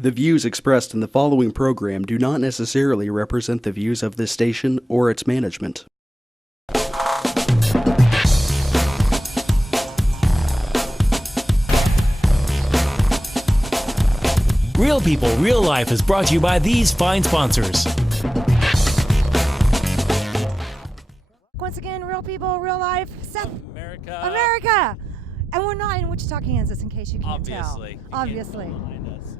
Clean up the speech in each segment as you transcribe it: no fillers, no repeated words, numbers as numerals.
The views expressed in the following program do not necessarily represent the views of this station or its management. Real People, Real Life is brought to you by these fine sponsors. Once again, Real People, Real Life, Seth. America. And we're not in Wichita, Kansas, in case you can't Obviously. tell. You Obviously. can't go behind us.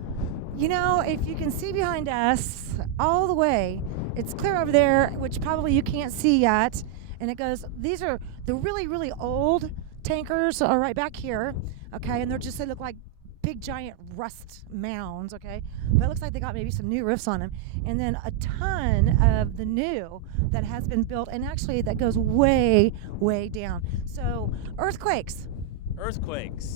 You know, if you can see behind us all the way, it's clear over there, which probably you can't see yet. And it goes, these are the really, really old tankers are right back here, okay? And they look like big, giant rust mounds, okay? But it looks like they got maybe some new roofs on them. And then a ton of the new that has been built, and actually that goes way, way down. So, earthquakes.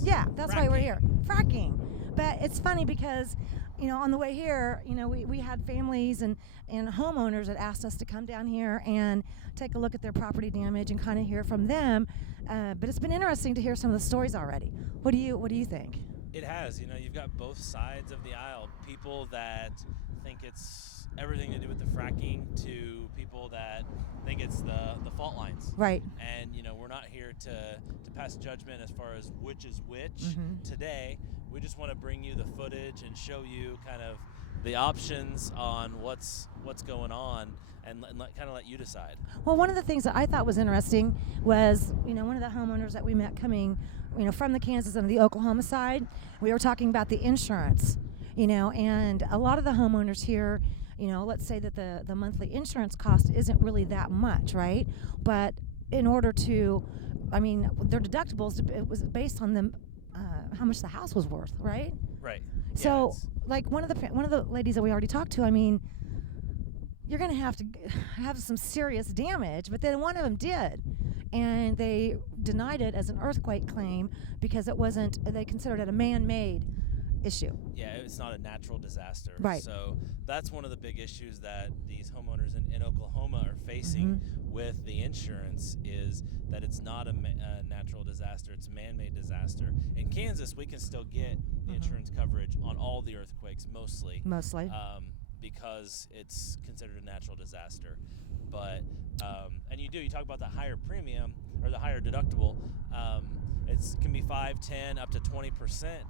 Yeah, that's why we're here. Fracking. But it's funny because, you know, on the way here, you know, we had families and homeowners that asked us to come down here and take a look at their property damage and kind of hear from them. But it's been interesting to hear some of the stories already. What do you think? It has. You know, you've got both sides of the aisle. People that think it's everything to do with the fracking to people that think it's the fault lines. Right. And, you know, we're not here to pass judgment as far as which is which today. We just want to bring you the footage and show you kind of the options on what's going on and kind of let you decide. Well, one of the things that I thought was interesting was, you know, one of the homeowners that we met coming, you know, from the Kansas and the Oklahoma side, we were talking about the insurance, you know, and a lot of the homeowners here, you know, let's say that the monthly insurance cost isn't really that much, right? But in order to, I mean, their deductibles, it was based on them, how much the house was worth, right? Right. So, like one of the ladies that we already talked to, I mean, you're going to have some serious damage, but then one of them did, and they denied it as an earthquake claim because it wasn't. They considered it a man-made issue. Yeah, it's not a natural disaster. Right. So that's one of the big issues that these homeowners in Oklahoma are facing with the insurance is that it's not a natural disaster, it's a man-made disaster. In Kansas, we can still get the insurance coverage on all the earthquakes, mostly. Because it's considered a natural disaster. But, and you talk about the higher premium or the higher deductible. It can be 5, 10, up to 20%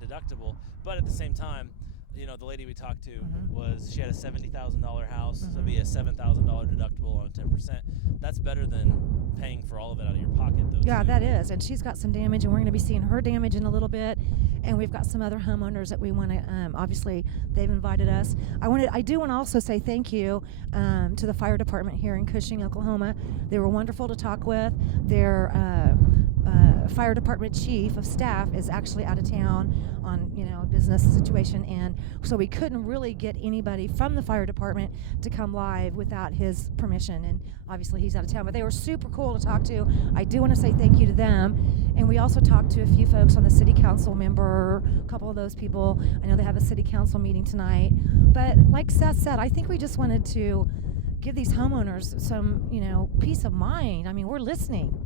deductible. But at the same time, you know, the lady we talked to she had a $70,000 house, so it'd be a $7,000 deductible on 10%. That's better than paying for all of it out of your pocket, though. Yeah, that is. And she's got some damage, and we're going to be seeing her damage in a little bit. And we've got some other homeowners that we want to, obviously, they've invited us. I do want to also say thank you to the fire department here in Cushing, Oklahoma. They were wonderful to talk with. Their fire department chief of staff is actually out of town on, you know, a business situation, and so we couldn't really get anybody from the fire department to come live without his permission, and obviously he's out of town, but they were super cool to talk to. I do want to say thank you to them. And we also talked to a few folks on the city council member, a couple of those people. I know they have a city council meeting tonight, but like Seth said, I think we just wanted to give these homeowners some, you know, peace of mind. I mean, we're listening.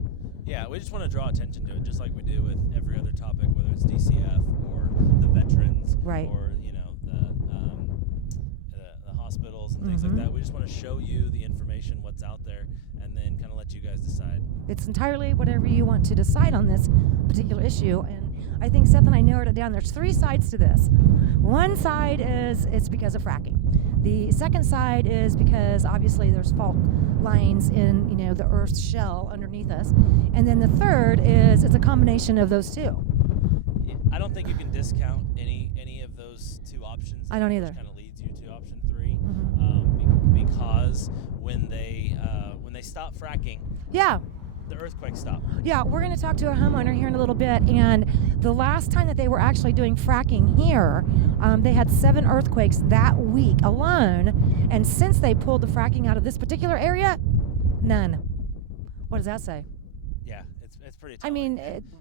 Yeah, we just want to draw attention to it, just like we do with every other topic, whether it's DCF or the veterans, right, or, you know, the hospitals and things like that. We just want to show you the information, what's out there, and then kind of let you guys decide. It's entirely whatever you want to decide on this particular issue, and I think Seth and I narrowed it down. There's 3 sides to this. One side is it's because of fracking. The second side is because obviously there's fault lines in, you know, the Earth's shell underneath us. And then the third is it's a combination of those two. I don't think you can discount any of those 2 options. I don't either. Which kind of leads you to option 3, because when they stop fracking, the earthquake stopped. Yeah, we're going to talk to a homeowner here in a little bit, and the last time that they were actually doing fracking here, they had 7 earthquakes that week alone, and since they pulled the fracking out of this particular area, none. What does that say? Yeah, it's pretty tough. I mean,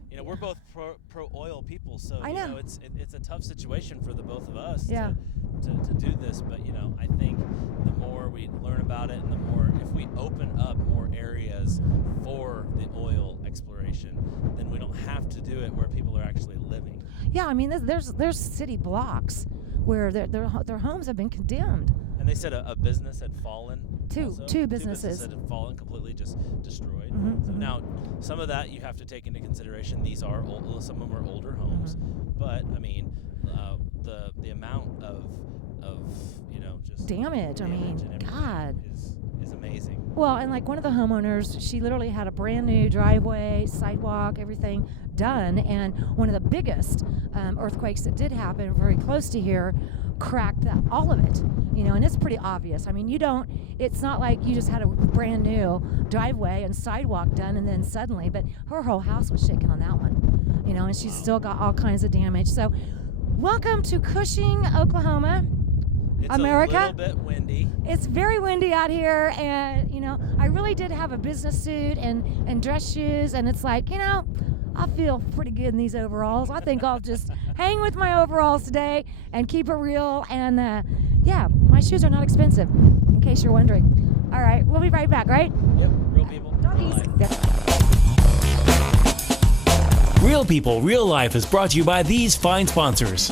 you know, we're both pro oil people, so I know. It's a tough situation for the both of us Yeah. to do this. But, you know, I think the more we learn about it and the more, if we open up more areas for the oil exploration, then we don't have to do it where people are actually living. Yeah, I mean, there's city blocks where their homes have been condemned. And they said a business had fallen. Two businesses had fallen, completely just destroyed. Mm-hmm, So now, some of that you have to take into consideration. These are some of them are older homes, but I mean, the amount of just damage. I mean, and everything God. is amazing. Well, and like one of the homeowners, she literally had a brand new driveway, sidewalk, everything done, and one of the biggest earthquakes that did happen very close to here cracked all of it, and it's pretty obvious. I mean, it's not like you just had a brand new driveway and sidewalk done and then suddenly, but her whole house was shaken on that one, and she's still got all kinds of damage. So welcome to Cushing, Oklahoma. It's America. a little bit windy. It's very windy out here, and I really did have a business suit and dress shoes, and it's like, I feel pretty good in these overalls. I think I'll just hang with my overalls today and keep it real. And my shoes are not expensive, in case you're wondering. All right, we'll be right back, right? Yep, real people. Doggies. Real People, Real Life is brought to you by these fine sponsors.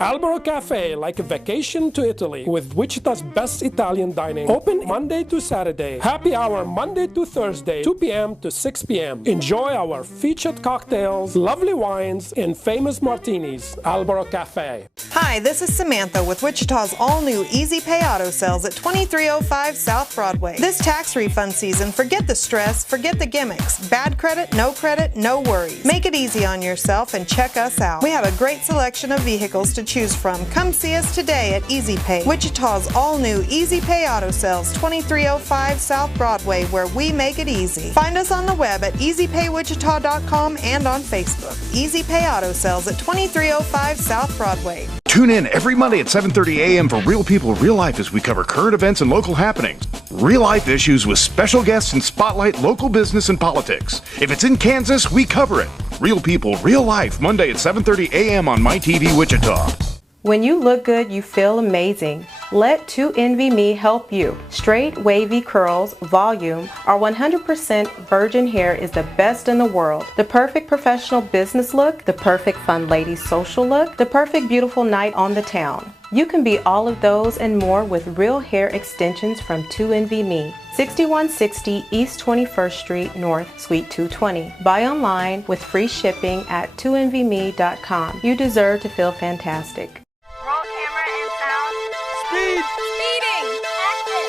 Albero Cafe, like a vacation to Italy, with Wichita's best Italian dining. Open Monday to Saturday. Happy hour Monday to Thursday, 2 p.m. to 6 p.m. Enjoy our featured cocktails, lovely wines, and famous martinis. Albero Cafe. Hi, this is Samantha with Wichita's all-new Easy Pay Auto Sales at 2305 South Broadway. This tax refund season, forget the stress, forget the gimmicks. Bad credit, no worries. Make it easy on yourself and check us out. We have a great selection of vehicles to choose from. Come see us today at Easy Pay, Wichita's all-new Easy Pay Auto Sales, 2305 South Broadway, where we make it easy. Find us on the web at easypaywichita.com and on Facebook. Easy Pay Auto Sales at 2305 South Broadway. Tune in every Monday at 7:30 a.m. for Real People, Real Life as we cover current events and local happenings. Real life issues with special guests and spotlight local business and politics. If it's in Kansas, we cover it. Real People, Real Life, Monday at 7:30 a.m. on MyTV Wichita. When you look good, you feel amazing. Let 2NVMe help you. Straight, wavy curls, volume, or 100% virgin hair is the best in the world. The perfect professional business look, the perfect fun lady social look, the perfect beautiful night on the town. You can be all of those and more with real hair extensions from 2NVMe. 6160 East 21st Street North, Suite 220. Buy online with free shipping at 2NVMe.com. You deserve to feel fantastic. Roll camera and sound. Speed! Speeding! Action!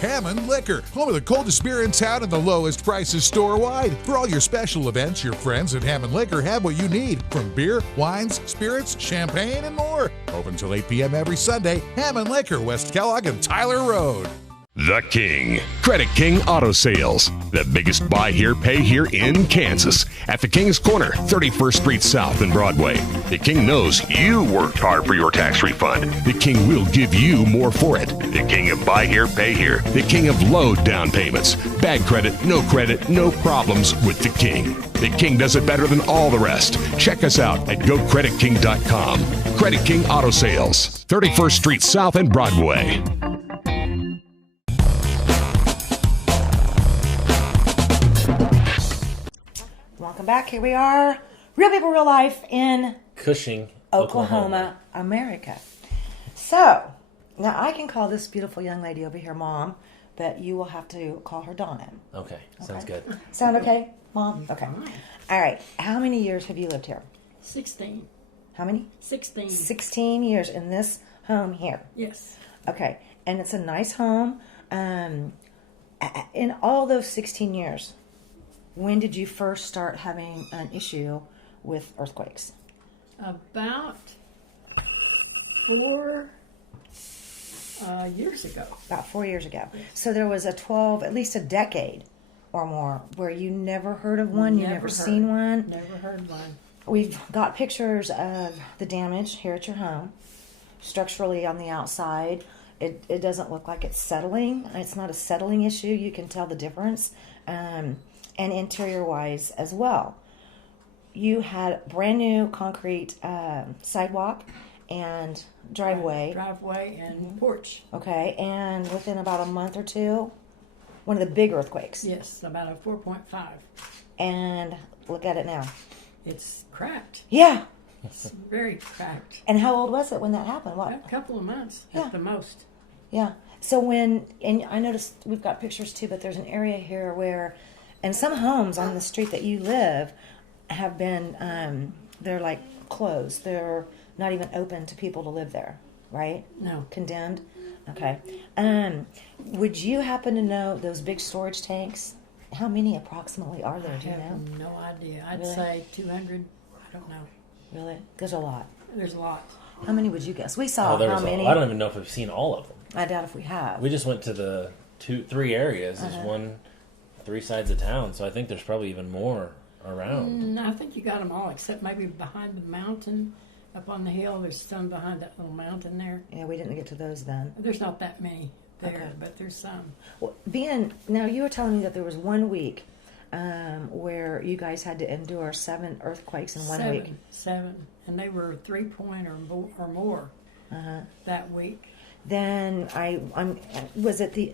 Hammond Liquor, home of the coldest beer in town and the lowest prices store-wide. For all your special events, your friends at Hammond Liquor have what you need, from beer, wines, spirits, champagne, and more. Open till 8 p.m. every Sunday. Hammond Liquor, West Kellogg and Tyler Road. The King. Credit King Auto Sales. The biggest buy here, pay here in Kansas. At the King's Corner, 31st Street South and Broadway. The King knows you worked hard for your tax refund. The King will give you more for it. The King of buy here, pay here. The King of low down payments. Bad credit, no problems with the King. The King does it better than all the rest. Check us out at GoCreditKing.com. Credit King Auto Sales, 31st Street South and Broadway. Welcome back. Here we are, Real People, Real Life in Cushing, Oklahoma, America. So, now I can call this beautiful young lady over here Mom, but you will have to call her Donna. Okay, sounds good. Sound okay, Mom? Okay. All right. How many years have you lived here? 16. How many? 16. 16 years in this home here. Yes. Okay. And it's a nice home. In all those 16 years, when did you first start having an issue with earthquakes? About 4 years ago. About 4 years ago. So there was at least a decade or more where you never heard of one, you never seen one. Never heard one. We've got pictures of the damage here at your home, structurally on the outside. It doesn't look like it's settling. It's not a settling issue. You can tell the difference. And interior-wise as well. You had brand new concrete sidewalk and driveway. Driveway and porch. Okay, and within about a month or two, one of the big earthquakes. Yes, about a 4.5. And look at it now. It's cracked. Yeah. It's very cracked. And how old was it when that happened? What? A couple of months at the most. Yeah. So and I noticed we've got pictures too, but there's an area here where, and some homes on the street that you live have been, they're like closed. They're not even open to people to live there, right? No. Condemned? Okay. Would you happen to know those big storage tanks? How many approximately are there? Do you know? I have no idea. I'd Really? say 200. I don't know. Really? There's a lot. There's a lot. How many would you guess? We saw there's how many. I don't even know if we've seen all of them. I doubt if we have. We just went to the three areas. There's three sides of town, so I think there's probably even more around. I think you got them all, except maybe behind the mountain, up on the hill. There's some behind that little mountain there. Yeah, we didn't get to those then. There's not that many there, Okay. but there's some. Well, now you were telling me that there was 1 week where you guys had to endure 7 earthquakes in 1 week. 7, and they were 3-point or more that week. Then was it the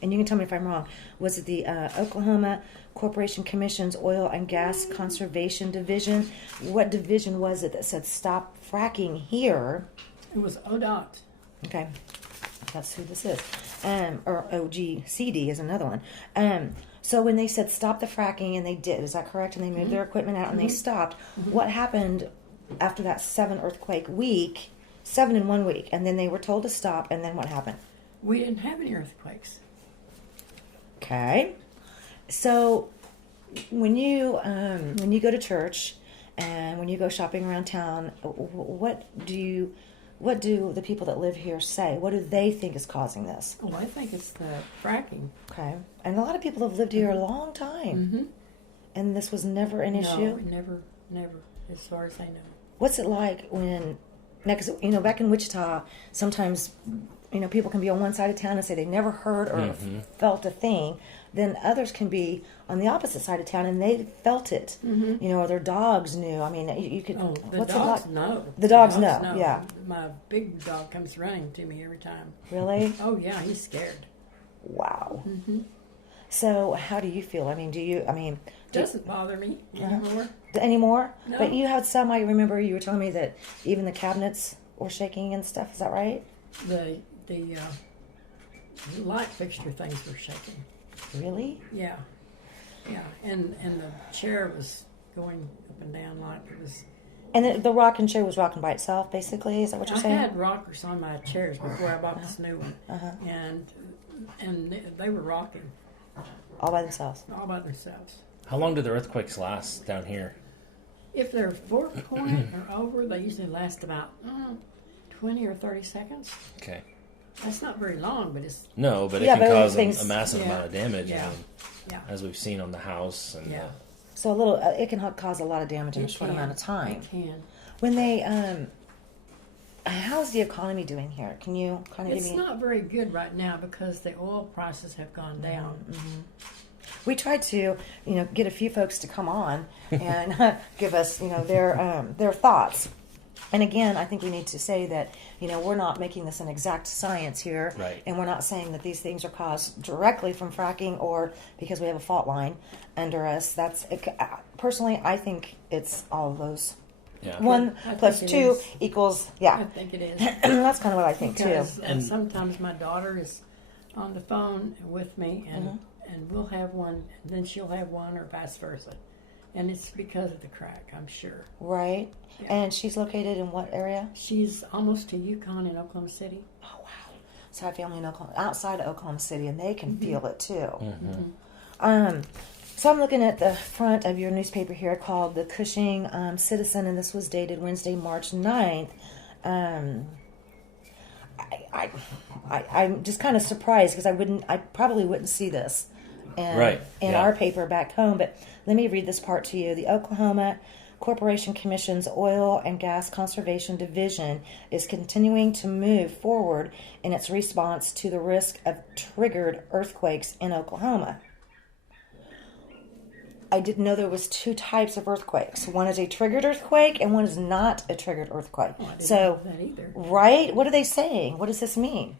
and you can tell me if I'm wrong. Was it the Oklahoma Corporation Commission's Oil and Gas Conservation Division? What division was it that said stop fracking here? It was ODOT. Okay, that's who this is. Or OGCD is another one. So when they said stop the fracking, and they did, is that correct? And they moved their equipment out and they stopped. What happened after that 7 earthquake week? 7 in 1 week, and then they were told to stop, and then what happened? We didn't have any earthquakes. Okay, so when you go to church and when you go shopping around town, what do the people that live here say? What do they think is causing this? Oh, I think it's the fracking. Okay, and a lot of people have lived here a long time, and this was never an issue. No, never, as far as I know. What's it like when? Because back in Wichita, sometimes people can be on one side of town and say they never heard or felt a thing. Then others can be on the opposite side of town and they felt it. Or their dogs knew. I mean, you could. Oh, the what's dogs it like? know. The dogs know. Yeah. My big dog comes running to me every time. Really? Oh yeah, he's scared. Wow. So how do you feel? I mean, Doesn't bother me anymore. Anymore? No. But you had some. I remember you were telling me that even the cabinets were shaking and stuff. Is that right? The light fixture things were shaking. Really? Yeah, and the chair was going up and down like it was. And the rocking chair was rocking by itself, basically. Is that what you're saying? I had rockers on my chairs before I bought this new one, and they were rocking all by themselves. All by themselves. How long do the earthquakes last down here? If they're 4-point or over, they usually last about 20 or 30 seconds. Okay. That's not very long, but it's... No, but it can cause a massive amount of damage. Yeah. I mean, as we've seen on the house. And So it can cause a lot of damage in a short amount of time. It can. When they... how's the economy doing here? Can you kind of give me... It's not very good right now because the oil prices have gone down. We tried to, get a few folks to come on and give us, their thoughts. And again, I think we need to say that, we're not making this an exact science here. Right. And we're not saying that these things are caused directly from fracking or because we have a fault line under us. Personally, I think it's all of those. Yeah. 1 plus 2 equals, I think it is. That's kind of what I think, because, too. And sometimes my daughter is on the phone with me, and we'll have one, and then she'll have one, or vice versa. And it's because of the crack, I'm sure. Right. Yeah. And she's located in what area? She's almost to Yukon in Oklahoma City. Oh, wow. So I have family in outside of Oklahoma City, and they can feel it, too. So I'm looking at the front of your newspaper here called the Cushing Citizen, and this was dated Wednesday, March 9th. I'm just kind of surprised because I probably wouldn't see this in our paper back home. But let me read this part to you. The Oklahoma Corporation Commission's Oil and Gas Conservation Division is continuing to move forward in its response to the risk of triggered earthquakes in Oklahoma. I didn't know there was two types of earthquakes. One is a triggered earthquake and one is not a triggered earthquake. Oh, I didn't So, know that either. right? What are they saying? What does this mean?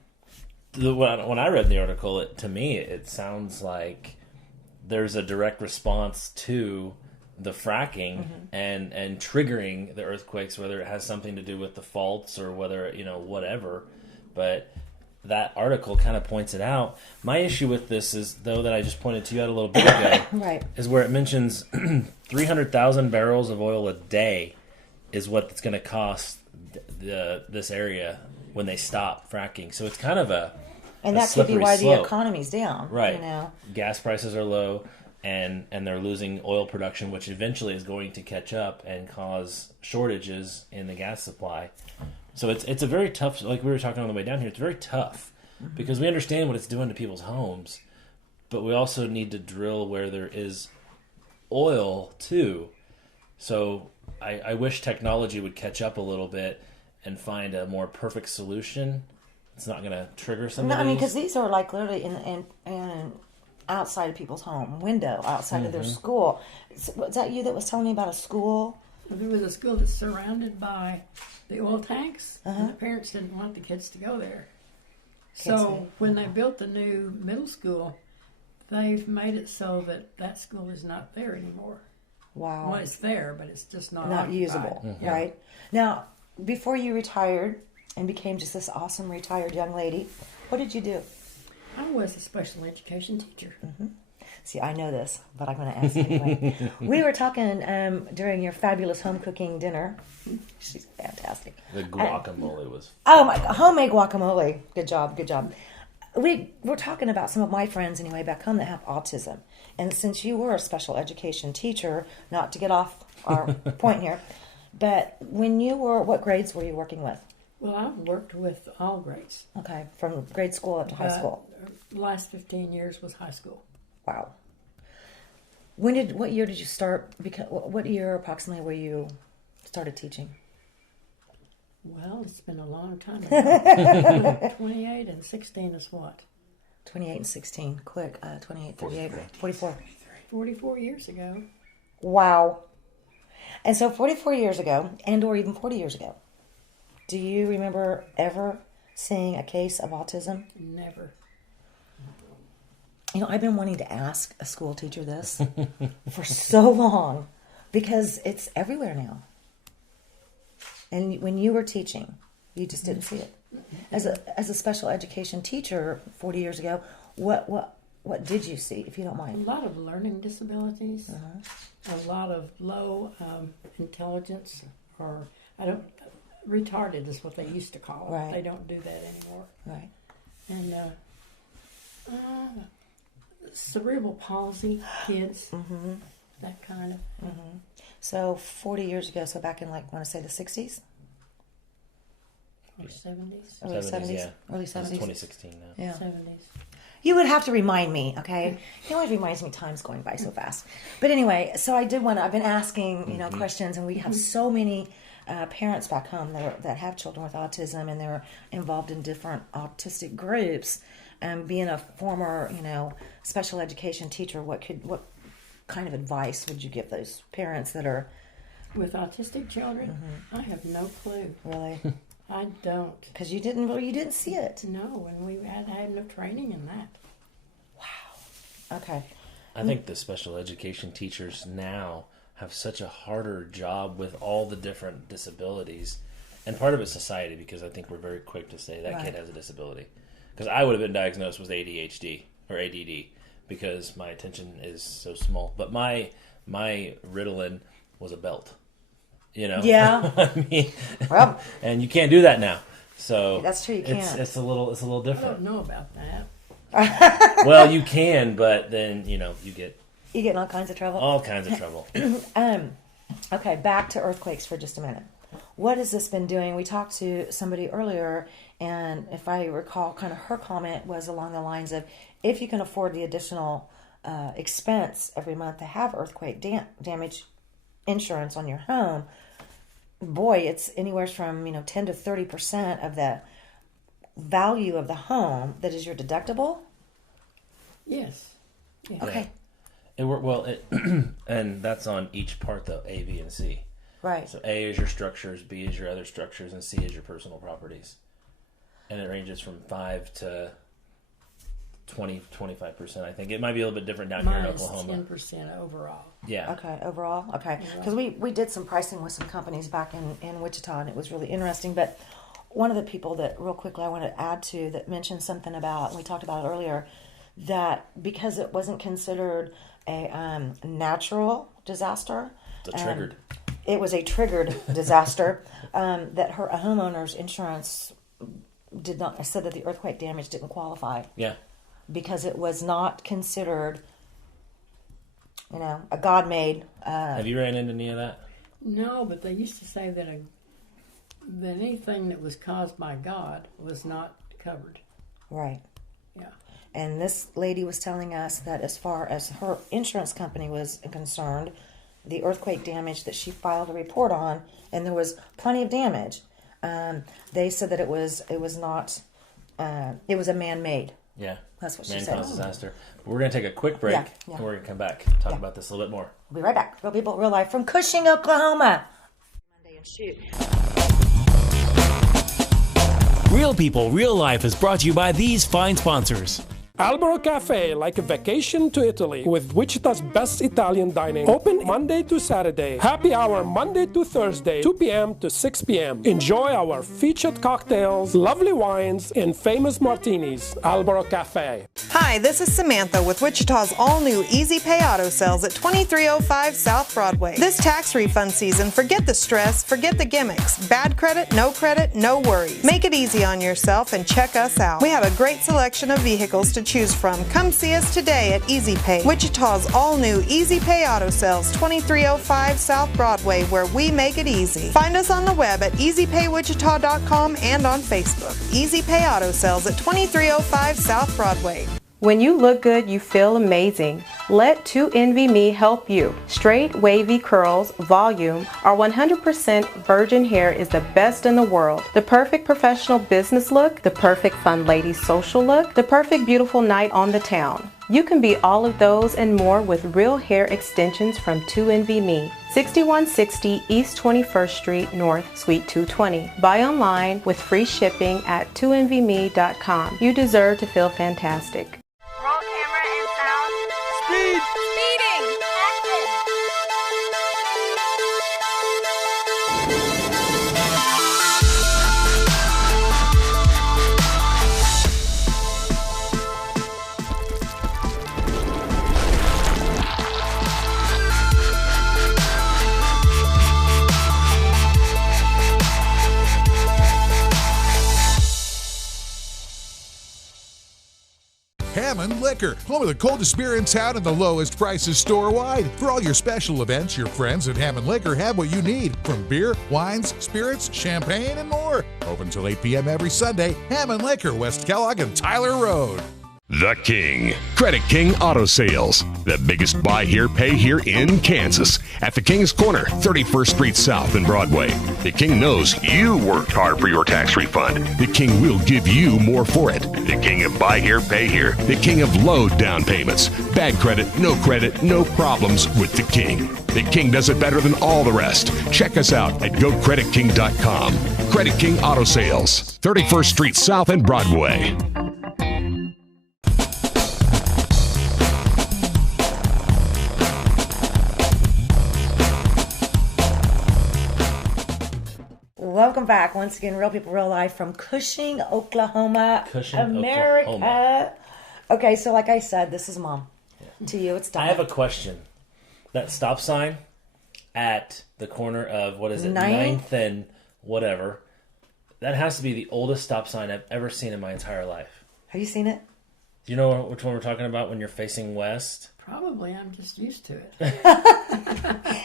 When I read the article, to me, it sounds like there's a direct response to the fracking and triggering the earthquakes, whether it has something to do with the faults or whether, whatever. But that article kind of points it out. My issue with this is, though, that I just pointed to you out a little bit ago, Right. is where it mentions 300,000 barrels of oil a day is what it's going to cost this area when they stop fracking. So it's kind of And a that could be slippery why slope. the economy's down. Right. You know? Gas prices are low, and they're losing oil production, which eventually is going to catch up and cause shortages in the gas supply. So it's a very tough, like we were talking on the way down here, it's very tough because we understand what it's doing to people's homes, but we also need to drill where there is oil too. So I wish technology would catch up a little bit and find a more perfect solution. It's not going to trigger some No, of I mean, these. because these are like literally in outside of people's home, window, outside of their school. Was that you that was telling me about a school? There was a school that's surrounded by the oil tanks, and the parents didn't want the kids to go there. So when they built the new middle school, they've made it so that school is not there anymore. Wow. Well, it's there, but it's just not Not occupied. usable, Yeah. right? Now, before you retired and became just this awesome retired young lady, what did you do? I was a special education teacher. See, I know this, but I'm going to ask anyway. We were talking during your fabulous home cooking dinner. She's fantastic. The guacamole was... Oh, my homemade guacamole. Good job, good job. We're talking about some of my friends anyway back home that have autism. And since you were a special education teacher, not to get off our point here, but when you were, what grades were you working with? Well, I've worked with all grades. Okay, from grade school up to high school. The last 15 years was high school. Wow. What year did you start? What year approximately were you started teaching? Well, it's been a long time. 28 and 16 is what? 28 and 16. Quick. 28, 38, 44. 44 years ago. Wow. And so 44 years ago, and or even 40 years ago, do you remember ever seeing a case of autism? Never. You know, I've been wanting to ask a school teacher this for so long because it's everywhere now. And when you were teaching, you just didn't see it. As a special education teacher 40 years ago, what did you see, if you don't mind? A lot of learning disabilities, a lot of low intelligence, or retarded is what they used to call it. Right. They don't do that anymore. Right. And cerebral palsy kids, that kind of thing. So 40 years ago, so back in like, I want to say the 60s? Or 70s. Early 70s? Yeah. Early It's 70s? 2016 now. Yeah. 70s. You would have to remind me, okay? He always reminds me time's going by so fast. But anyway, so I've been asking, questions, and we have so many parents back home that have children with autism, and they're involved in different autistic groups. Being a former, special education teacher, what kind of advice would you give those parents that are... With autistic children, I have no clue. Really? I don't. Because you didn't see it. No, and we had no training in that. Wow. Okay. I think the special education teachers now have such a harder job with all the different disabilities. And part of it's society, because I think we're very quick to say that kid has a disability. Because I would have been diagnosed with ADHD or ADD because my attention is so small. But my Ritalin was a belt. Yeah. I mean, well, and you can't do that now. So that's true. You can't. It's a little I different. don't know about that. Well, you can, but then you get in all kinds of trouble. All kinds of trouble. Okay, back to earthquakes for just a minute. What has this been doing? We talked to somebody earlier, and if I recall, kind of her comment was along the lines of, if you can afford the additional expense every month to have earthquake damage insurance on your home, boy, it's anywhere from 10 to 30% of the value of the home that is your deductible. Yes. Yeah. Okay. And that's on each part though, A, B, and C. Right. So A is your structures, B is your other structures, and C is your personal properties. And it ranges from 5 to 25%. I think it might be a little bit different down here in Oklahoma. 10% overall. Yeah. Okay, overall? Okay. Because we did some pricing with some companies back in Wichita, and it was really interesting. But one of the people that, real quickly, I want to add to that mentioned something about, we talked about it earlier, that because it wasn't considered a natural disaster. It's triggered. It was a triggered disaster that her homeowner's insurance said that the earthquake damage didn't qualify. Yeah. Because it was not considered, a God-made. Have you ran into any of that? No, but they used to say that anything that was caused by God was not covered. Right. Yeah. And this lady was telling us that as far as her insurance company was concerned, the earthquake damage that she filed a report on, and there was plenty of damage. They said that it was not. It was a man-made. Yeah. That's what she said. Man-caused disaster. We're going to take a quick break, Yeah. and we're going to come back talk about this a little bit more. We'll be right back. Real people, real life from Cushing, Oklahoma. Monday and shoot. Real People, Real Life is brought to you by these fine sponsors. Albero Cafe, like a vacation to Italy, with Wichita's best Italian dining. Open Monday to Saturday. Happy hour Monday to Thursday, 2 p.m. to 6 p.m. Enjoy our featured cocktails, lovely wines, and famous martinis. Albero Cafe. Hi, this is Samantha with Wichita's all-new Easy Pay Auto Sales at 2305 South Broadway. This tax refund season, forget the stress, forget the gimmicks. Bad credit, no worries. Make it easy on yourself and check us out. We have a great selection of vehicles to choose from. Come see us today at Easy Pay, Wichita's all-new Easy Pay Auto Sales, 2305 South Broadway, where we make it easy. Find us on the web at easypaywichita.com and on Facebook. Easy Pay Auto Sales at 2305 South Broadway. When you look good, you feel amazing. Let 2NVMe help you. Straight, wavy curls, volume, our 100% virgin hair is the best in the world. The perfect professional business look, the perfect fun lady social look, the perfect beautiful night on the town. You can be all of those and more with real hair extensions from 2NVMe. 6160 East 21st Street North, Suite 220. Buy online with free shipping at 2NVMe.com. You deserve to feel fantastic. Roll camera and sound. Speed! Speeding! Action! Hammond Liquor, home of the coldest beer in town and the lowest prices store-wide. For all your special events, your friends at Hammond Liquor have what you need, from beer, wines, spirits, champagne, and more. Open till 8 p.m. every Sunday. Hammond Liquor, West Kellogg and Tyler Road. The King. Credit King Auto Sales. The biggest buy here, pay here in Kansas. At the King's Corner, 31st Street South and Broadway. The King knows you worked hard for your tax refund. The King will give you more for it. The King of buy here, pay here. The King of low down payments. Bad credit, no problems with the King. The King does it better than all the rest. Check us out at GoCreditKing.com. Credit King Auto Sales, 31st Street South and Broadway. Welcome back. Once again, Real People, Real Life from Cushing, Oklahoma, Cushing, America. Oklahoma. Okay, so like I said, this is Mom. Yeah. To you, it's Donna. I have a question. That stop sign at the corner of, what is it, 9th and whatever, that has to be the oldest stop sign I've ever seen in my entire life. Have you seen it? Do you know which one we're talking about when you're facing west? Probably. I'm just used to it.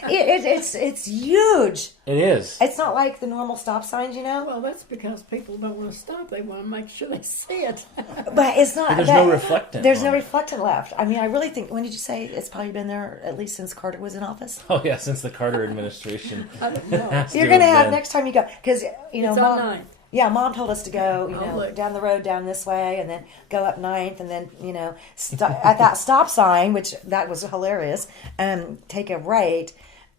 It's huge. It is. It's not like the normal stop signs, you know? Well, that's because people don't want to stop. They want to make sure they see it. But it's not. But there's no reflectant. There's no reflectant left. I mean, I really think, when did you say it's probably been there at least since Carter was in office? Oh, yeah, since the Carter administration. I don't know. You're going to have, next time you go, because, you know, It's on 9th. Yeah, Mom told us to go, you know, look. down the road down this way, and then go up 9th, and then, you know, at that stop sign, which that was hilarious, take a right,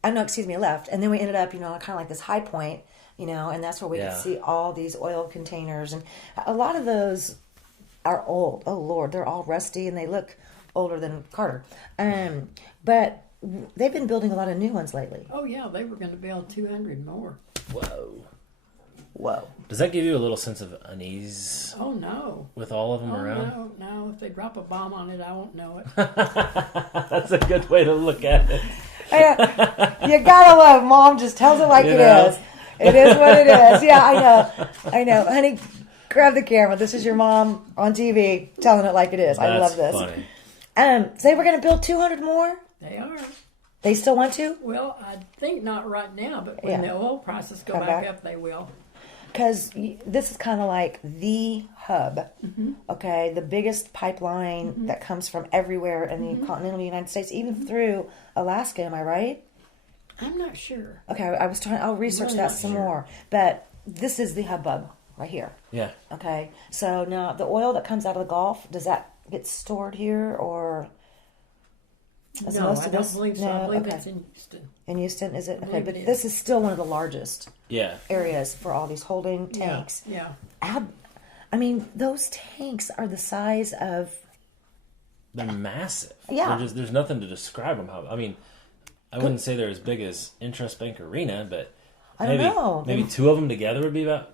no, excuse me, a left, and then we ended up, you know, kind of like this high point, you know, and that's where we could see all these oil containers, and a lot of those are old. Oh Lord, they're all rusty, and they look older than Carter, but they've been building a lot of new ones lately. Oh yeah, they were going to build 200 more. Whoa. Does that give you a little sense of unease? Oh no. With all of them around? No. If they drop a bomb on it, I won't know it. That's a good way to look at it. You gotta love Mom just tells it like it is. It is what it is. Yeah, I know. Honey, grab the camera. This is your mom on TV telling it like it is. I love this. Funny. So they were going to build 200 more? They are. They still want to? Well, I think not right now, but when the oil prices go back up, they will. Because this is kind of like the hub, okay? The biggest pipeline that comes from everywhere in the continental United States, even through Alaska, am I right? I'm not sure. Okay, I'll research Really that not some sure. more. But this is the hubbub right here. Yeah. Okay, so now the oil that comes out of the Gulf, does that get stored here, or... is No, most I of don't this? believe so. No? I believe Okay. that's in Houston. In Houston, is it? I Okay, believe but it this is. is still one of the largest Yeah. areas for all these holding tanks. Yeah. I mean, those tanks are the size of... They're massive. Yeah. There's nothing to describe them. I mean, I wouldn't say they're as big as Intrust Bank Arena, but I don't know. Maybe two of them together would be about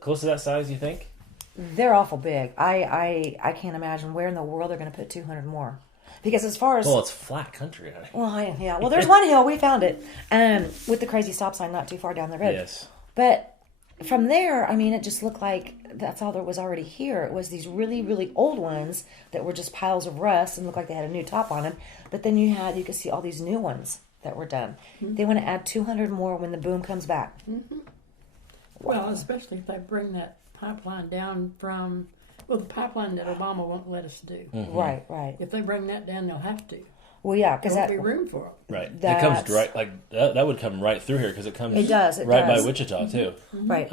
close to that size, you think? They're awful big. I can't imagine where in the world they're going to put 200 more. Because as far as... Well, it's flat country. Well, yeah. Well, there's one hill. We found it with the crazy stop sign not too far down the road. Yes. But from there, I mean, it just looked like that's all there was already here. It was these really, really old ones that were just piles of rust and looked like they had a new top on them. But then you could see all these new ones that were done. They want to add 200 more when the boom comes back. Well, especially if they bring that pipeline down from... Well, the pipeline that Obama won't let us do. Right. If they bring that down, they'll have to. Well, yeah, because there that won't be room for it. Right. It comes right, like, that would come right through here because it comes It does. by Wichita, too. Right.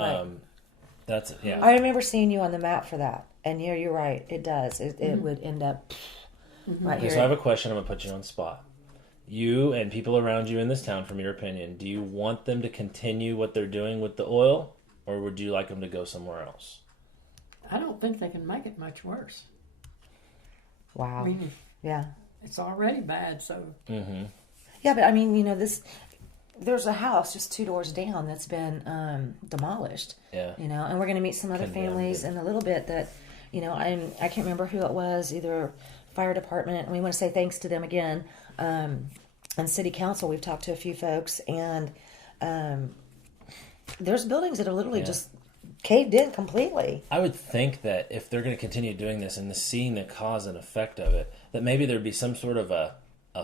That's, yeah. I remember seeing you on the map for that. And you're right. It does. It would end up right Okay, here. so I have a question. I'm going to put you on the spot. You and people around you in this town, from your opinion, do you want them to continue what they're doing with the oil, or would you like them to go somewhere else? I don't think they can make it much worse. Wow. I mean, yeah. It's already bad, so... Yeah, but I mean, you know, there's a house just 2 doors down that's been demolished. Yeah. You know, and we're going to meet some other families in a little bit that, you know, I can't remember who it was, either fire department, and we want to say thanks to them again. And city council, we've talked to a few folks, and there's buildings that are literally just caved in completely. I would think that if they're going to continue doing this and seeing the cause and effect of it, that maybe there'd be some sort of a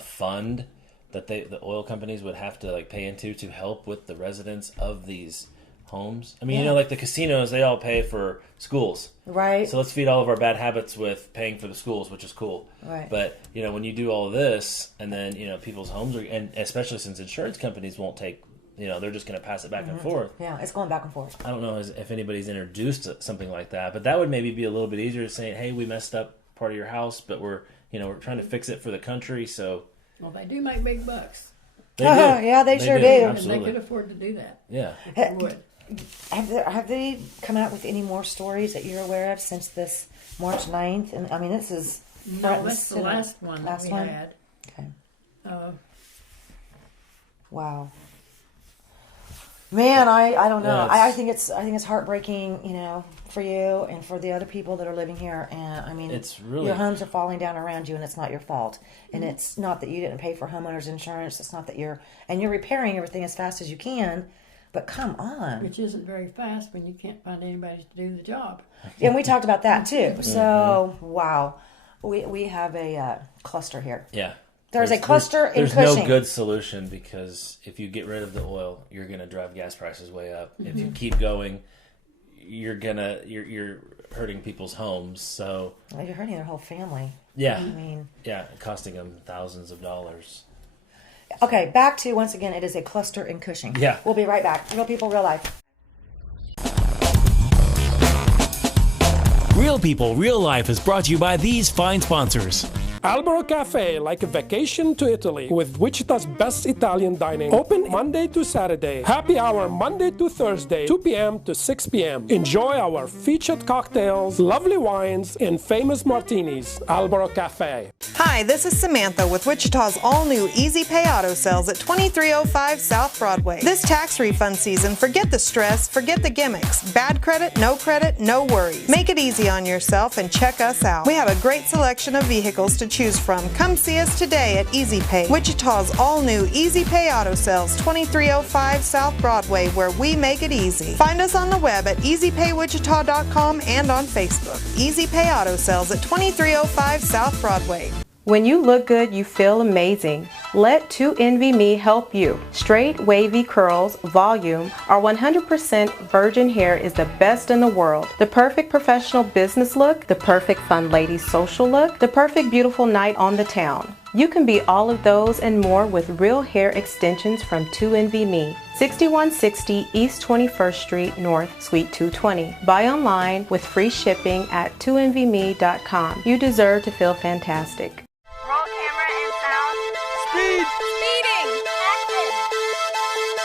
fund that the oil companies would have to like pay into to help with the residents of these homes. I mean, you know, like the casinos, they all pay for schools. Right. So let's feed all of our bad habits with paying for the schools, which is cool. Right. But, you know, when you do all of this and then, you know, people's homes are, and especially since insurance companies won't take, you know, they're just going to pass it back and forth. Yeah, it's going back and forth. I don't know if anybody's introduced something like that, but that would maybe be a little bit easier to say, hey, we messed up part of your house, but we're trying to fix it for the country, so. Well, they do make big bucks. They do. Yeah, they sure do. Absolutely. And they could afford to do that. Yeah. They would. Have they come out with any more stories that you're aware of since this March 9th? And I mean, this is No, that's the last one that we had. Okay. Wow. Man, I don't know. Yeah, I think it's heartbreaking, you know, for you and for the other people that are living here. And I mean, it's really, your homes are falling down around you, and it's not your fault. And it's not that you didn't pay for homeowners insurance. It's not that you're repairing everything as fast as you can. But come on, which isn't very fast when you can't find anybody to do the job. And we talked about that too. So wow, we have a cluster here. Yeah. There's a cluster in There's Cushing. no good solution, because if you get rid of the oil, you're going to drive gas prices way up. If you keep going, you're hurting people's homes. So Well, you're hurting their whole family. yeah, I mean, costing them thousands of dollars. okay, back to, once again, it is a cluster in Cushing. Yeah. We'll be right back. Real people, real life. Real People, Real Life is brought to you by these fine sponsors. Albero Cafe, like a vacation to Italy, with Wichita's best Italian dining. Open Monday to Saturday. Happy hour Monday to Thursday, 2 p.m. to 6 p.m. Enjoy our featured cocktails, lovely wines, and famous martinis. Albero Cafe. Hi, this is Samantha with Wichita's all-new Easy Pay Auto Sales at 2305 South Broadway. This tax refund season, forget the stress, forget the gimmicks. Bad credit, no worries. Make it easy on yourself and check us out. We have a great selection of vehicles to choose from. Come see us today at Easy Pay, Wichita's all-new Easy Pay Auto Sales, 2305 South Broadway, where we make it easy. Find us on the web at easypaywichita.com and on Facebook. Easy Pay Auto Sales at 2305 South Broadway. When you look good, you feel amazing. Let 2NVMe help you. Straight, wavy curls, volume, our 100% virgin hair is the best in the world. The perfect professional business look, the perfect fun lady social look, the perfect beautiful night on the town. You can be all of those and more with real hair extensions from 2NVMe. 6160 East 21st Street North, Suite 220. Buy online with free shipping at 2NVMe.com. You deserve to feel fantastic. Roll camera and sound. Speed! Speeding! Action!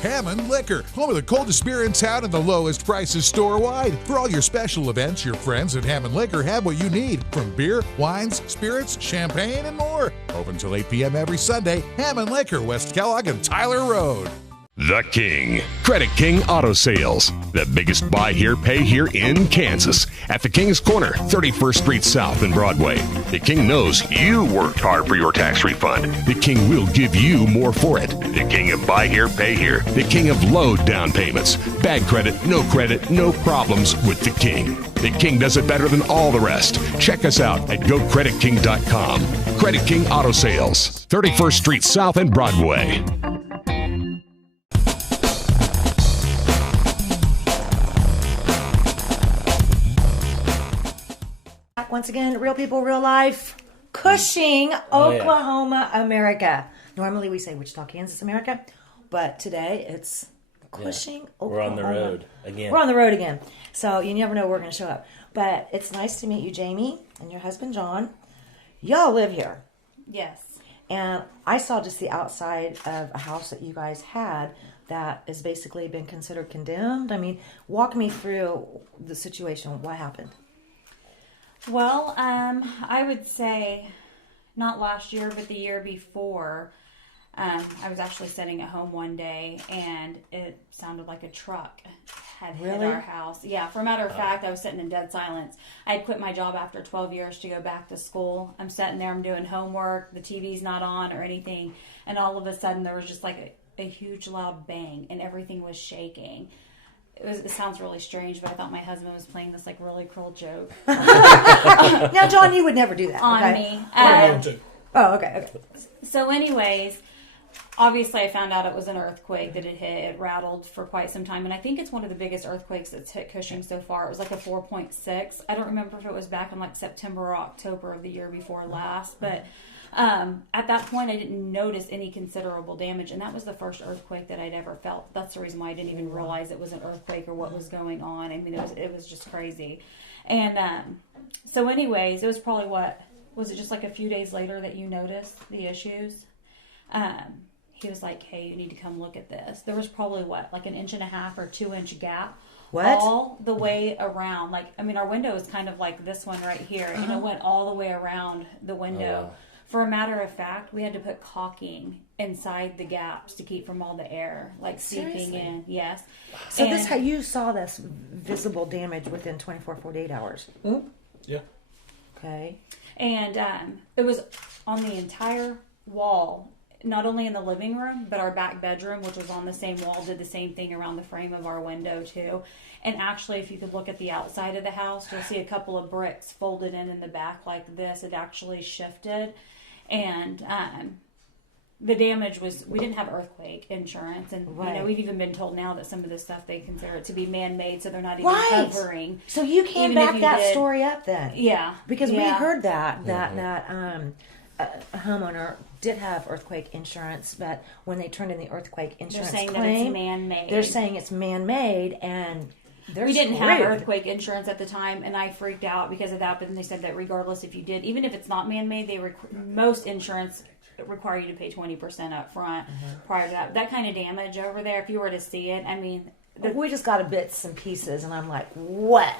Hammond Liquor, home of the coldest beer in town and the lowest prices store-wide. For all your special events, your friends at Hammond Liquor have what you need, from beer, wines, spirits, champagne, and more. Open till 8 p.m. every Sunday. Hammond Liquor, West Kellogg and Tyler Road. The King. Credit King Auto Sales. The biggest buy here, pay here in Kansas. At the King's Corner, 31st Street South and Broadway. The King knows you worked hard for your tax refund. The King will give you more for it. The King of buy here, pay here. The King of low down payments. Bad credit, no problems with the King. The King does it better than all the rest. Check us out at GoCreditKing.com. Credit King Auto Sales, 31st Street South and Broadway. Once again, real people, real life, Cushing, Oklahoma, America. Normally we say Wichita, Kansas, America, but today it's Cushing, Oklahoma. We're on the road again. We're on the road again. So you never know where we're going to show up. But it's nice to meet you, Jamie, and your husband, John. Y'all live here. Yes. And I saw just the outside of a house that you guys had that has basically been considered condemned. I mean, walk me through the situation. What happened? Well, I would say not last year, but the year before, I was actually sitting at home one day and it sounded like a truck had hit our house. Yeah, for a matter of fact, I was sitting in dead silence. I had quit my job after 12 years to go back to school. I'm sitting there, I'm doing homework, the TV's not on or anything, and all of a sudden there was just like a huge loud bang and everything was shaking. It sounds really strange, but I thought my husband was playing this like really cruel joke. Now, John, you would never do that on okay? me. Okay. So, anyways, obviously, I found out it was an earthquake that it hit. It rattled for quite some time, and I think it's one of the biggest earthquakes that's hit Cushing so far. It was like a 4.6. I don't remember if it was back in like September or October of the year before last, but. At that point, I didn't notice any considerable damage, and that was the first earthquake that I'd ever felt. That's the reason why I didn't even realize it was an earthquake or what was going on. I mean, it was just crazy. And so anyways, it was probably was it just like a few days later that you noticed the issues? He was like, hey, you need to come look at this. There was probably like an 1.5 or 2 inch gap. What? All the way around. Like, I mean, our window is kind of like this one right here. And it went all the way around the window. Oh, wow. For a matter of fact, we had to put caulking inside the gaps to keep from all the air, like seeping Seriously? in. Yes. So And- this how you saw this visible damage within 24, 48 hours. Yeah. Okay. And it was on the entire wall, not only in the living room, but our back bedroom, which was on the same wall, did the same thing around the frame of our window too. And actually, if you could look at the outside of the house, you'll see a couple of bricks folded in the back like this. It actually shifted. And the damage was, we didn't have earthquake insurance. And, you know, we've even been told now that some of this stuff, they consider it to be man-made, so they're not even covering. So you can even if back you that did- story up then. Yeah. Because we Yeah. heard that a homeowner did have earthquake insurance, but when they turned in the earthquake insurance saying that claim, it's man-made. they're saying it's man-made, and We didn't have screwed. earthquake insurance at the time, and I freaked out because of that. But then they said that regardless if you did, even if it's not man-made, most insurance require you to pay 20% up front prior to that. That kind of damage over there, if you were to see it, I mean... we just got a bits and pieces, and I'm like, whoa.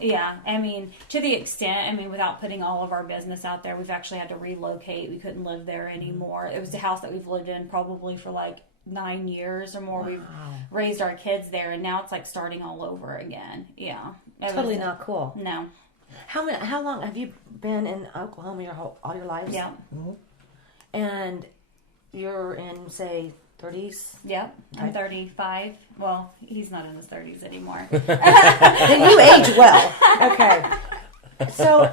Yeah, I mean, to the extent, I mean, without putting all of our business out there, we've actually had to relocate. We couldn't live there anymore. It was a house that we've lived in probably for like 9 years or more. We've raised our kids there, and now it's like starting all over again. Yeah. Totally not cool. No. How long have you been in Oklahoma all your lives? Yeah. And you're in, say, 30s? Yep. I'm 35. Well, he's not in his 30s anymore. Then you age well. Okay. So,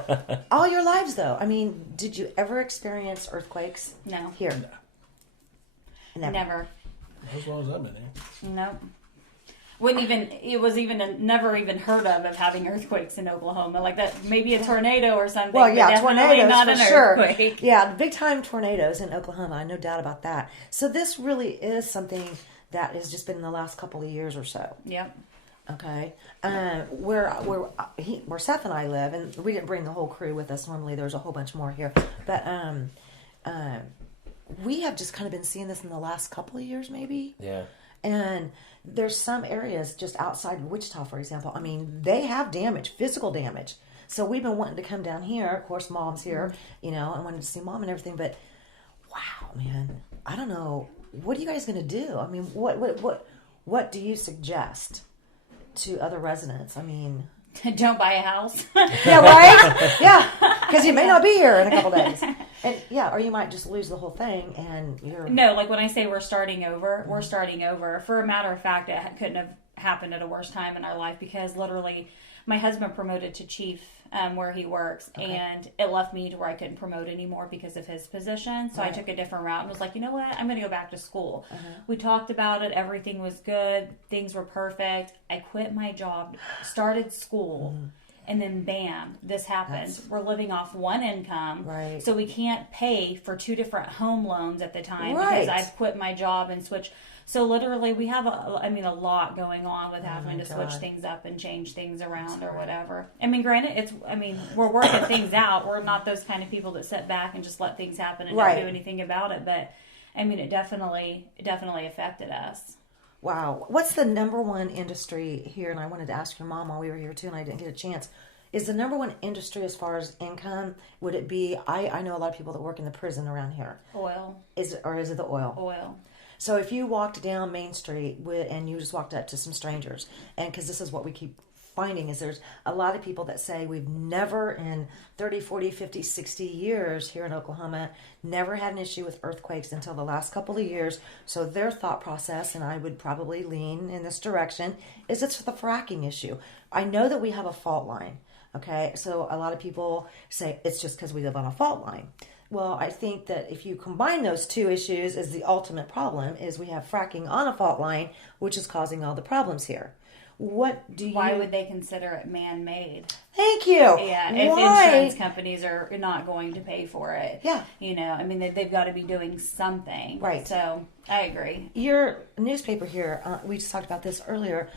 all your lives, though, I mean, did you ever experience earthquakes? No. Here? Never. As long as I've been here. Nope. It was never even heard of having earthquakes in Oklahoma. Like that, maybe a tornado or something. Well, but yeah, definitely tornadoes not for an sure. earthquake. Yeah, big time tornadoes in Oklahoma, no doubt about that. So this really is something that has just been in the last couple of years or so. Yep. Okay. Where Seth and I live, and we didn't bring the whole crew with us. Normally, there's a whole bunch more here, but we have just kind of been seeing this in the last couple of years, maybe. Yeah. And there's some areas just outside Wichita, for example. I mean, they have damage, physical damage. So we've been wanting to come down here. Of course, Mom's here, you know, I wanted to see Mom and everything. But wow, man, I don't know. What are you guys going to do? I mean, what do you suggest to other residents? I mean, don't buy a house. Yeah, right? Yeah, because you may not be here in a couple days. And yeah, or you might just lose the whole thing and you're... No, like when I say we're starting over, we're starting over. For a matter of fact, it couldn't have happened at a worse time in our life because literally my husband promoted to chief where he works, and it left me to where I couldn't promote anymore because of his position. So I took a different route and was like, you know what? I'm going to go back to school. We talked about it. Everything was good. Things were perfect. I quit my job, started school. And then bam, this happens. We're living off one income. Right. So we can't pay for 2 different home loans at the time Right. because I've quit my job and switched. So literally we have a lot going on with having to switch things up and change things around or whatever. I mean, granted, we're working things out. We're not those kind of people that sit back and just let things happen and don't do anything about it. But I mean, it definitely affected us. Wow. What's the number one industry here? And I wanted to ask your mom while we were here too, and I didn't get a chance. Is the number one industry as far as income, would it be, I know a lot of people that work in the prison around here. Oil. Is it the oil? Oil. So if you walked down Main Street and you just walked up to some strangers, and because this is what we keep finding is there's a lot of people that say we've never in 30, 40, 50, 60 years here in Oklahoma, never had an issue with earthquakes until the last couple of years. So their thought process, and I would probably lean in this direction, is it's the fracking issue. I know that we have a fault line, okay? So a lot of people say it's just because we live on a fault line. Well, I think that if you combine those two issues, is the ultimate problem is we have fracking on a fault line, which is causing all the problems here. Why would they consider it man-made? Thank you. Yeah, if Why? insurance companies are not going to pay for it. Yeah. You know, I mean, they've got to be doing something. Right. So, I agree. Your newspaper here, we just talked about this earlier,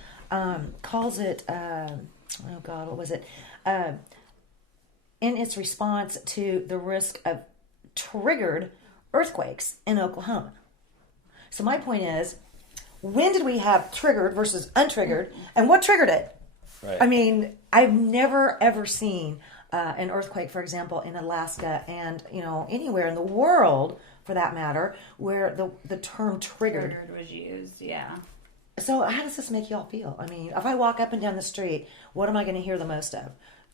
calls it, what was it? In its response to the risk of triggered earthquakes in Oklahoma. So my point is, when did we have triggered versus untriggered, and what triggered it? Right. I mean, I've never ever seen an earthquake, for example, in Alaska and, anywhere in the world, for that matter, where the term triggered was used, yeah. So how does this make y'all feel? I mean, if I walk up and down the street, what am I going to hear the most of?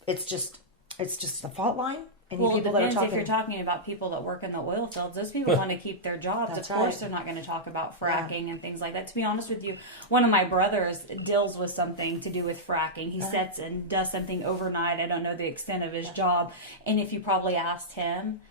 It's just the fault line? And Well, it people that are depends talking... if you're talking about people that work in the oil fields. Those people want to keep their jobs. That's of course, right. they're not going to talk about fracking and things like that. To be honest with you, one of my brothers deals with something to do with fracking. He sits and does something overnight. I don't know the extent of his job. And if you probably asked him,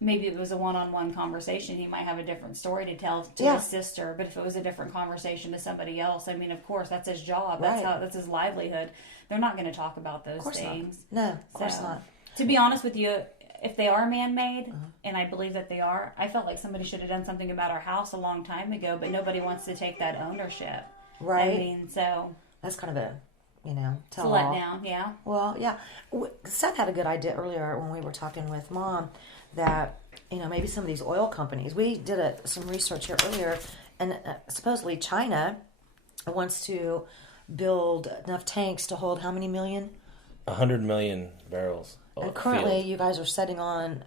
maybe it was a one-on-one conversation, he might have a different story to tell to his sister. But if it was a different conversation to somebody else, I mean, of course, that's his job. Right. That's his livelihood. They're not going to talk about those things. Not. No, of course not. To be honest with you, if they are man-made, and I believe that they are, I felt like somebody should have done something about our house a long time ago, but nobody wants to take that ownership. Right. I mean, so... That's kind of a, it's a letdown, yeah. Well, yeah. Seth had a good idea earlier when we were talking with Mom that, maybe some of these oil companies, we did some research here earlier, and supposedly China wants to build enough tanks to hold how many million? 100 million barrels. And currently, you guys are setting on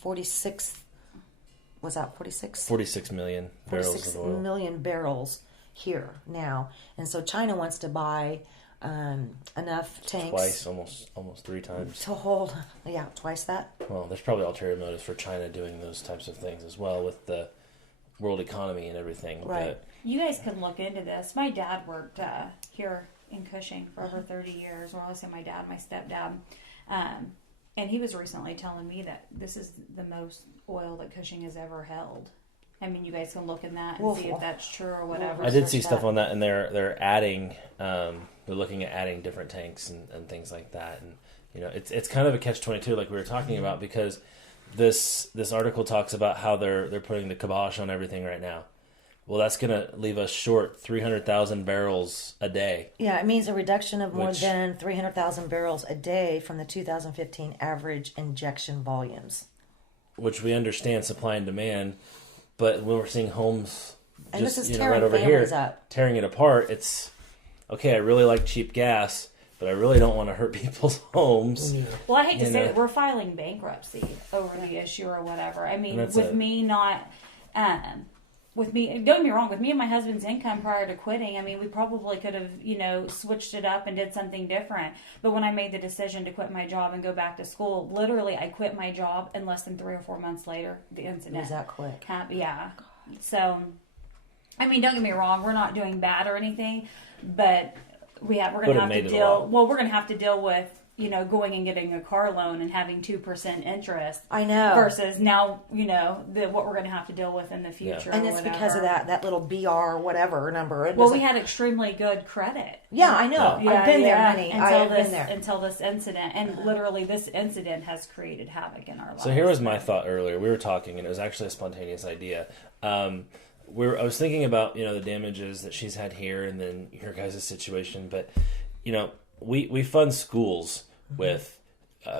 46. Was that 46? 46 million barrels 46 of oil. million barrels here now, and so China wants to buy enough tanks. Twice, almost 3 times. To hold, twice that. Well, there's probably ulterior motives for China doing those types of things as well with the world economy and everything. Right. But You guys can look into this. My dad worked here in Cushing for over 30 years. Well, I say my dad, my stepdad. And he was recently telling me that this is the most oil that Cushing has ever held. I mean, you guys can look in that and see if that's true or whatever. I did see stuff on that, and they're adding, they're looking at adding different tanks and things like that. And it's kind of a catch-22, like we were talking about, because this article talks about how they're putting the kibosh on everything right now. Well, that's going to leave us short 300,000 barrels a day. Yeah, it means a reduction of more than 300,000 barrels a day from the 2015 average injection volumes. Which we understand supply and demand, but when we're seeing homes and just this is right over here up. tearing it apart, it's okay. I really like cheap gas, but I really don't want to hurt people's homes. Yeah. Well, I hate to say that we're filing bankruptcy over the issue or whatever. I mean, with me not. With me, don't get me wrong, with me and my husband's income prior to quitting, I mean, we probably could have, switched it up and did something different. But when I made the decision to quit my job and go back to school, literally I quit my job, and less than 3 or 4 months later, the incident. Was that quick? Yeah. So, I mean, don't get me wrong, we're not doing bad or anything, but we're going to have to deal. Well, we're going to have to deal with going and getting a car loan and having 2% interest. I know. Versus now, what we're going to have to deal with in the future. And it's because of that little BR whatever number. Well, we had extremely good credit. Yeah, I know. Yeah, I've been there, honey. I've been there. Until this incident. And literally this incident has created havoc in our lives. So here was my thought earlier. We were talking, and it was actually a spontaneous idea. I was thinking about, the damages that she's had here and then your guys' situation. But, we fund schools with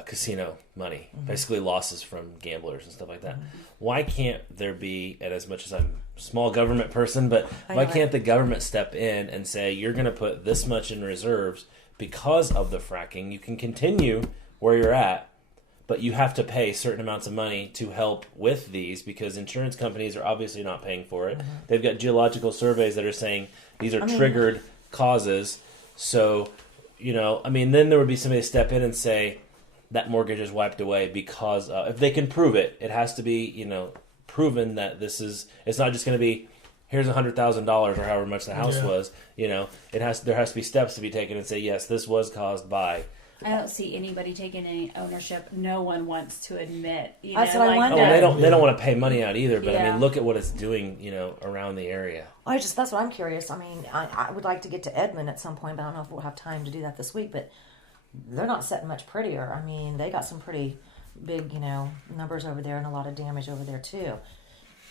casino money, basically losses from gamblers and stuff like that. Why can't there be, and as much as I'm a small government person, but why can't the government step in and say, you're going to put this much in reserves because of the fracking? You can continue where you're at, but you have to pay certain amounts of money to help with these because insurance companies are obviously not paying for it. They've got geological surveys that are saying these are triggered causes. So, then there would be somebody to step in and say that mortgage is wiped away because if they can prove it, it has to be, proven that it's not just going to be, here's $100,000 or however much the house was, there has to be steps to be taken and say, yes, this was caused by. I don't see anybody taking any ownership. No one wants to admit. That's what I wonder. They don't want to pay money out either. But look at what it's doing, around the area. That's what I'm curious. I mean, I would like to get to Edmond at some point, but I don't know if we'll have time to do that this week. But they're not setting much prettier. I mean, they got some pretty big, numbers over there and a lot of damage over there too.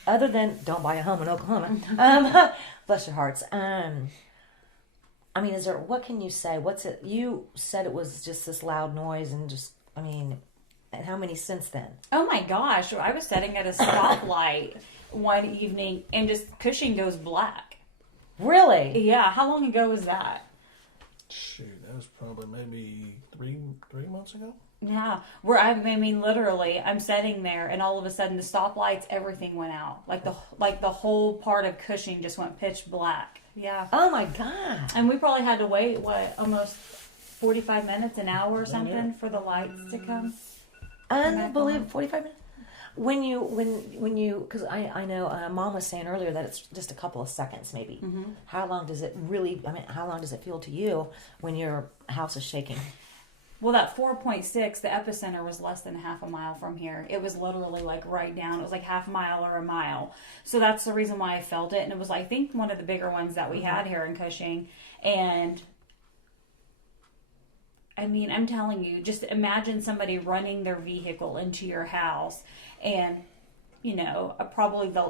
Other than don't buy a home in Oklahoma. Bless your hearts. I mean, what can you say? You said it was just this loud noise and and how many since then? Oh my gosh. I was sitting at a stoplight one evening and just Cushing goes black. Really? Yeah. How long ago was that? Shoot, that was probably maybe 3 months ago. Yeah, where I mean, literally, I'm sitting there, and all of a sudden, the stoplights, everything went out. Like the whole part of Cushing just went pitch black. Yeah. Oh my God. And we probably had to wait almost 45 minutes, an hour or something for the lights to come. Unbelievable. 45 minutes. When you, because I know Mom was saying earlier that it's just a couple of seconds maybe. Mm-hmm. How long does it how long does it feel to you when your house is shaking? Well, that 4.6, the epicenter was less than half a mile from here. It was literally like right down. It was like half a mile or a mile. So that's the reason why I felt it. And it was, I think, one of the bigger ones that we had here in Cushing. And I mean, I'm telling you, just imagine somebody running their vehicle into your house and, you know,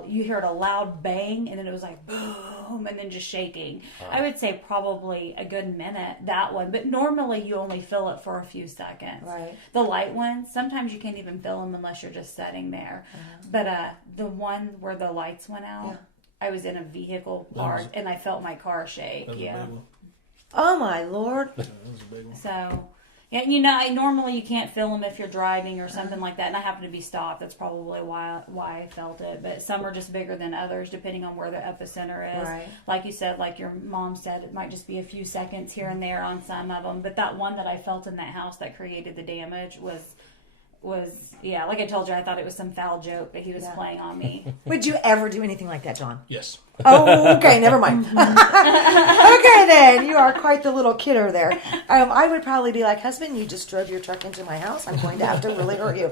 you heard a loud bang and then it was like boom and then just shaking. I would say probably a good minute, that one. But normally you only feel it for a few seconds. Right. The light ones, sometimes you can't even feel them unless you're just sitting there. But the one where the lights went out, I was in a vehicle park and I felt my car shake. Yeah. Oh my Lord. That was a big one. So... yeah, you know, normally you can't feel them if you're driving or something like that, and I happen to be stopped. That's probably why I felt it. But some are just bigger than others, depending on where the epicenter is. Right. Like you said, like your mom said, it might just be a few seconds here and there on some of them. But that one that I felt in that house that created the damage was like I told you, I thought it was some foul joke that he was playing on me. Would you ever do anything like that, John? Yes. Oh, okay, never mind. Okay, then. You are quite the little kidder there. I would probably be like, husband, you just drove your truck into my house. I'm going to have to really hurt you.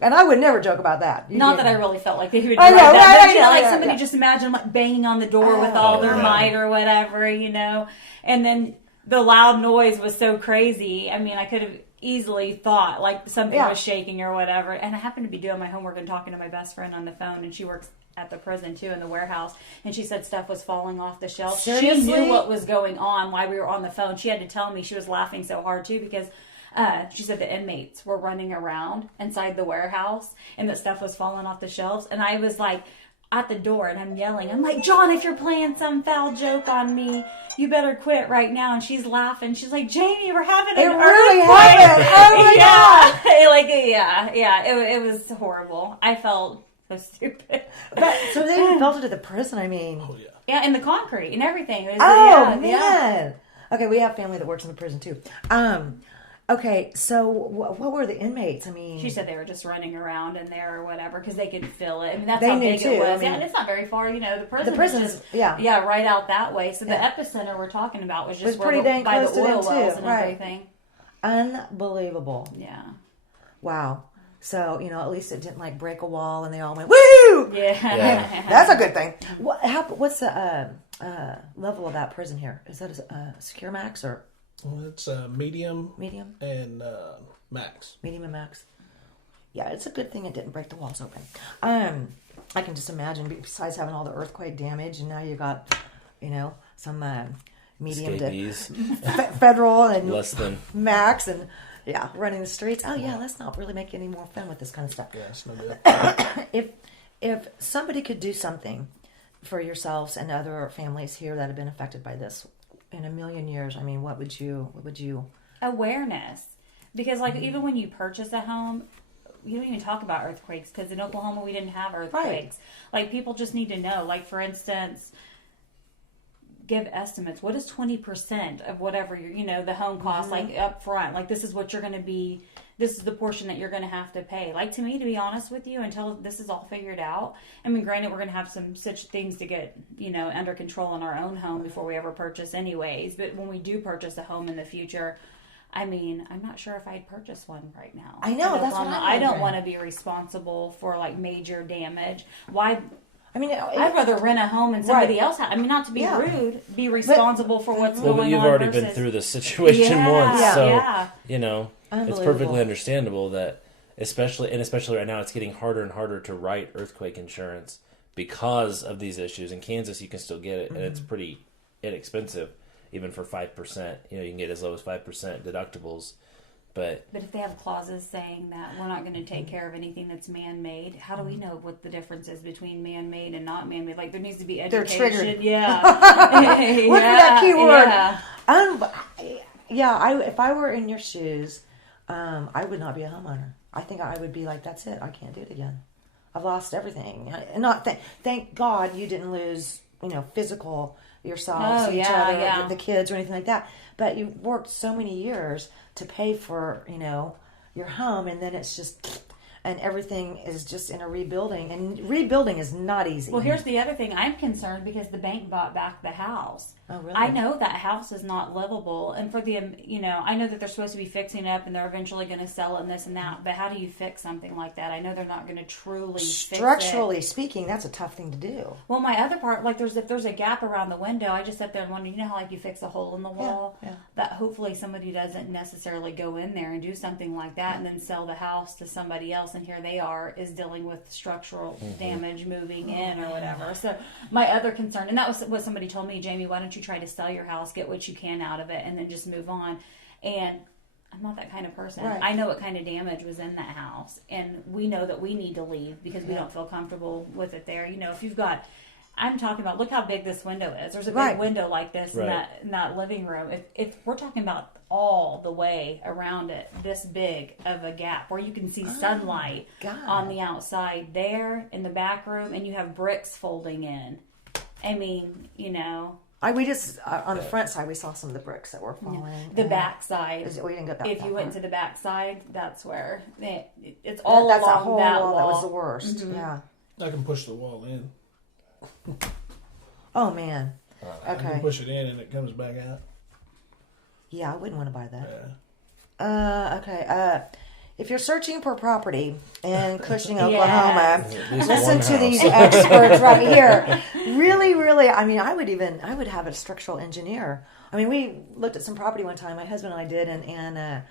And I would never joke about that. Not that I really felt like he would do that. But somebody just imagine like banging on the door with all their might or whatever, you know. And then the loud noise was so crazy. I mean, I could have easily thought like something was shaking or whatever. And I happened to be doing my homework and talking to my best friend on the phone, and she works at the prison too, in the warehouse, and she said stuff was falling off the shelf. Seriously? She knew what was going on while we were on the phone. She had to tell me. She was laughing so hard too because she said the inmates were running around inside the warehouse and that stuff was falling off the shelves. And I was like at the door and I'm yelling. I'm like, John, if you're playing some foul joke on me, you better quit right now. And she's laughing. She's like, Jamie, we're having an earthquake. Really happened. Oh my God. It was horrible. I felt so stupid. But, so they even felt it at the prison, I mean. Oh, yeah. Yeah, and the concrete and everything. It was, man. Yeah. Okay, we have family that works in the prison too. Okay, so what were the inmates? I mean, she said they were just running around in there or whatever because they could feel it. I mean, that's they how knew big too. it was. I mean, and it's not very far. You know, the prison is just, right out that way. So the epicenter we're talking about was just pretty dang by close the to oil them wells too. and Right. everything. Unbelievable. Yeah. Wow. So, you know, at least it didn't like break a wall and they all went, woo! Yeah. That's a good thing. What's the level of that prison here? Is that a secure max or? Well, it's medium. Medium? And max. Medium and max. Yeah, it's a good thing it didn't break the walls open. I can just imagine, besides having all the earthquake damage, and now you got, you know, some medium Escapees. to federal and less than max and running the streets. Oh yeah, let's not really make any more fun with this kind of stuff. Yeah, it's no good. If somebody could do something for yourselves and other families here that have been affected by this in a million years, I mean, what would you? Awareness. Because like even when you purchase a home, you don't even talk about earthquakes because in Oklahoma we didn't have earthquakes. Right. Like people just need to know. Like for instance, give estimates. What is 20% of whatever the home cost, like up front? Like this is what you're going to be. This is the portion that you're going to have to pay. Like to me, to be honest with you, until this is all figured out. I mean, granted, we're going to have some such things to get under control in our own home before we ever purchase, anyways. But when we do purchase a home in the future, I mean, I'm not sure if I'd purchase one right now. I know, that's what I don't want to be responsible for like major damage. Why? I mean, I'd rather rent a home and somebody else. I mean, not to be rude, be responsible for what's going on. But you've already been through this situation once, so it's perfectly understandable that, especially right now, it's getting harder and harder to write earthquake insurance because of these issues. In Kansas, you can still get it, and it's pretty inexpensive, even for 5%. You can get as low as 5% deductibles. But if they have clauses saying that we're not going to take care of anything that's man-made, how do we know what the difference is between man-made and not man-made? Like there needs to be education. They're triggered. Yeah. Look for that key word. Yeah. if I were in your shoes, I would not be a homeowner. I think I would be like, that's it. I can't do it again. I've lost everything. Thank God you didn't lose, physical yourselves, each other, the kids, or anything like that. But you worked so many years to pay for, your home, and then it's just, and everything is just in a rebuilding. And rebuilding is not easy. Well, here's the other thing. I'm concerned because the bank bought back the house. Oh, really? I know that house is not livable. And for the, I know that they're supposed to be fixing it up and they're eventually going to sell it and this and that. But how do you fix something like that? I know they're not going to truly Structurally fix it. speaking, that's a tough thing to do. Well, my other part, if there's a gap around the window, I just sit there and wonder, how you fix a hole in the wall? Yeah. That hopefully somebody doesn't necessarily go in there and do something like that and then sell the house to somebody else, and here they are is dealing with structural damage moving in or whatever. So my other concern, and that was what somebody told me, Jamie, why don't you try to sell your house, get what you can out of it, and then just move on. And I'm not that kind of person. Right. I know what kind of damage was in that house, and we know that we need to leave because we don't feel comfortable with it there. If you've got, I'm talking about, look how big this window is. There's a big window like this in that living room. If we're talking about all the way around it, this big of a gap where you can see sunlight on the outside there in the back room, and you have bricks folding in. I mean, we just on the front side we saw some of the bricks that were falling. The back side. We didn't get that. If you went to the back side, that's where it's all that's along that whole that wall wall. that was the worst. Mm-hmm. Yeah. I can push the wall in. Oh man. I can push it in and it comes back out. Yeah, I wouldn't want to buy that. Okay. If you're searching for property in Cushing, Oklahoma, listen to these experts right here. Really, really, I would have a structural engineer. We looked at some property one time, my husband and I did, and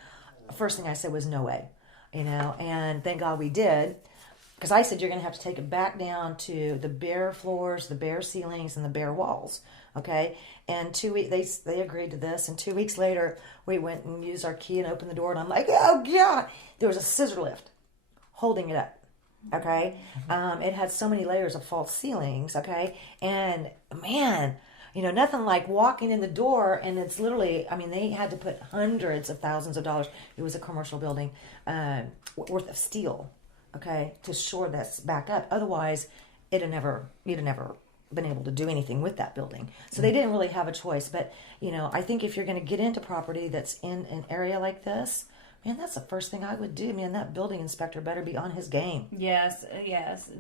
first thing I said was no way, and thank God we did, because I said you're going to have to take it back down to the bare floors, the bare ceilings, and the bare walls. Okay, and 2 weeks they agreed to this, and 2 weeks later we went and used our key and opened the door, and I'm like, oh God, there was a scissor lift holding it up. Okay, it had so many layers of false ceilings. Okay, and man, nothing like walking in the door, and it's literally, they had to put hundreds of thousands of dollars. It was a commercial building worth of steel. Okay, to shore this back up. Otherwise, you'd have never been able to do anything with that building. So they didn't really have a choice. But, I think if you're going to get into property that's in an area like this, man, that's the first thing I would do. Man, that building inspector better be on his game. Yes.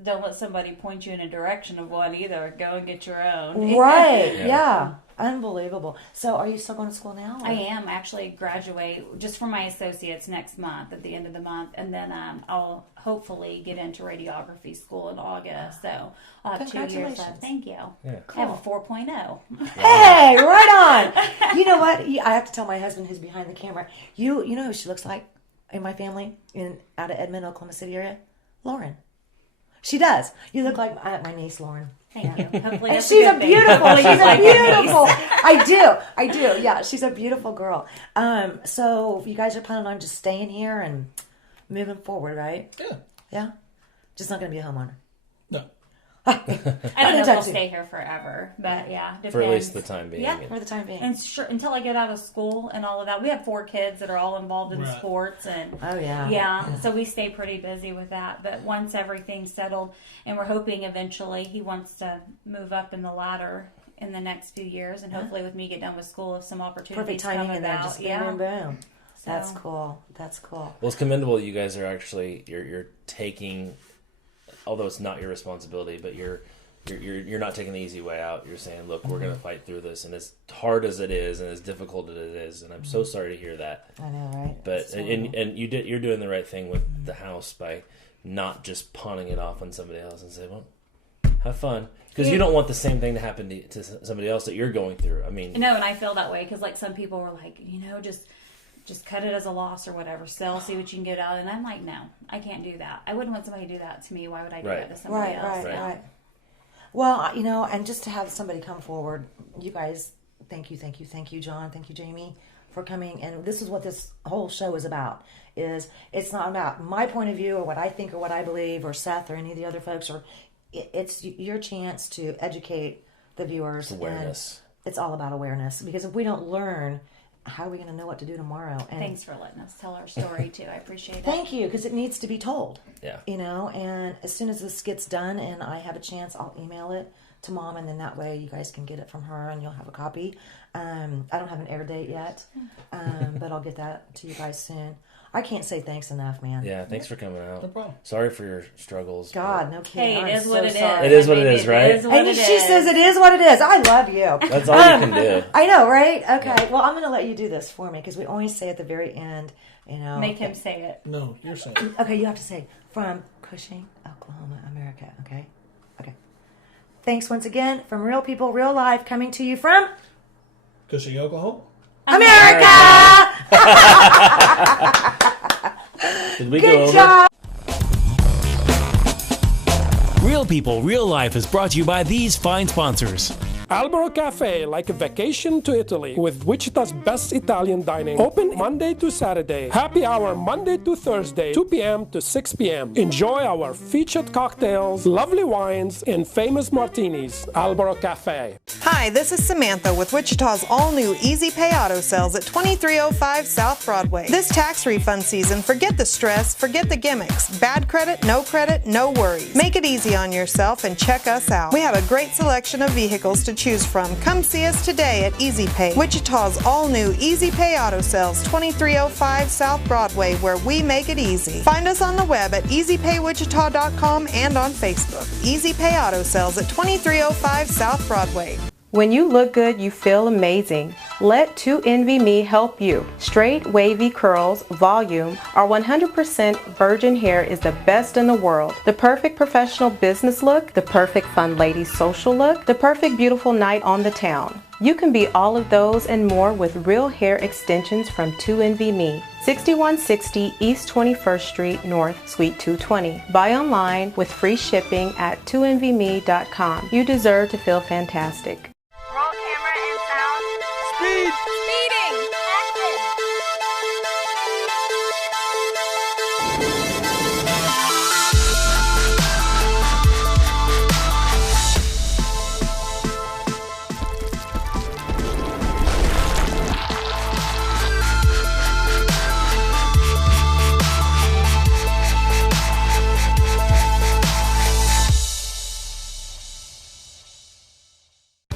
Don't let somebody point you in a direction of one either. Go and get your own. Right. Yeah. Unbelievable. So are you still going to school now? Or? I am. Actually graduate just for my associates next month at the end of the month. And then I'll hopefully get into radiography school in August. So I'll have 2 years left. Thank you. Yeah. Cool. I have a 4.0. Hey, right on. You know what? I have to tell my husband who's behind the camera. You know who she looks like in my family out of Edmond, Oklahoma City area? Lauren. She does. You look like my niece, Lauren. Thank you. Hopefully and she's a beautiful. She's a beautiful. I do. Yeah, she's a beautiful girl. So you guys are planning on just staying here and moving forward, right? Yeah. Yeah. Just not going to be a homeowner. No. I don't know if I'll stay here forever, but yeah, depends. For at least the time being. Yeah, for the time being. And sure, until I get out of school and all of that. We have 4 kids that are all involved in sports, and yeah, so we stay pretty busy with that. But once everything's settled, and we're hoping eventually he wants to move up in the ladder in the next few years, and hopefully with me get done with school, if some opportunities perfect timing come in there, about. just boom, boom. So. That's cool. Well, it's commendable. You guys are actually you're taking, although it's not your responsibility, but you're not taking the easy way out. You're saying, look, we're going to fight through this, and as hard as it is, and as difficult as it is, and I'm so sorry to hear that. I know, right? But and you're doing the right thing with the house by not just pawning it off on somebody else and say, well, have fun, because you don't want the same thing to happen to somebody else that you're going through. I mean, no, and I feel that way because like some people were like, just cut it as a loss or whatever. Sell, see what you can get out. And I'm like, no, I can't do that. I wouldn't want somebody to do that to me. Why would I do that to somebody else? Right. Well, and just to have somebody come forward, you guys, thank you, John, thank you, Jamie, for coming. And this is what this whole show is about. It's not about my point of view or what I think or what I believe or Seth or any of the other folks. Or it's your chance to educate the viewers. It's awareness. And it's all about awareness, because if we don't learn how are we going to know what to do tomorrow? And thanks for letting us tell our story too. I appreciate it. Thank you, because it needs to be told. Yeah. You know, and as soon as this gets done and I have a chance, I'll email it to Mom, and then that way you guys can get it from her and you'll have a copy. I don't have an air date yet, but I'll get that to you guys soon. I can't say thanks enough, man. Yeah, thanks for coming out. No problem. Sorry for your struggles. God, no kidding. Hey, it I'm is what it is. It is what it is, right? And she says it is what it is. I love you. That's all you can do. I know, right? Okay. Well, I'm going to let you do this for me, because we always say at the very end, you know. Make him say it. No, you're saying it. Okay, you have to say, from Cushing, Oklahoma, America. Okay? Okay. Thanks once again from Real People, Real Life, coming to you from Cushing, Oklahoma. America! Did we Good go over? job. Real People, Real Life is brought to you by these fine sponsors. Albero Cafe, like a vacation to Italy, with Wichita's best Italian dining. Open Monday to Saturday. Happy hour Monday to Thursday, 2 p.m. to 6 p.m. Enjoy our featured cocktails, lovely wines, and famous martinis. Albero Cafe. Hi, this is Samantha with Wichita's all-new Easy Pay Auto Sales at 2305 South Broadway. This tax refund season, forget the stress, forget the gimmicks. Bad credit, no worries. Make it easy on yourself and check us out. We have a great selection of vehicles to choose from. Come see us today at Easy Pay, Wichita's all-new Easy Pay Auto Sales, 2305 South Broadway, where we make it easy. Find us on the web at easypaywichita.com and on Facebook. Easy Pay Auto Sales at 2305 South Broadway. When you look good, you feel amazing. Let 2NVMe help you. Straight, wavy curls, volume, our 100% virgin hair is the best in the world. The perfect professional business look, the perfect fun lady social look, the perfect beautiful night on the town. You can be all of those and more with real hair extensions from 2NVMe. 6160 East 21st Street North, Suite 220. Buy online with free shipping at 2NVMe.com. You deserve to feel fantastic. Roll camera and sound. Speed! Speeding! Action!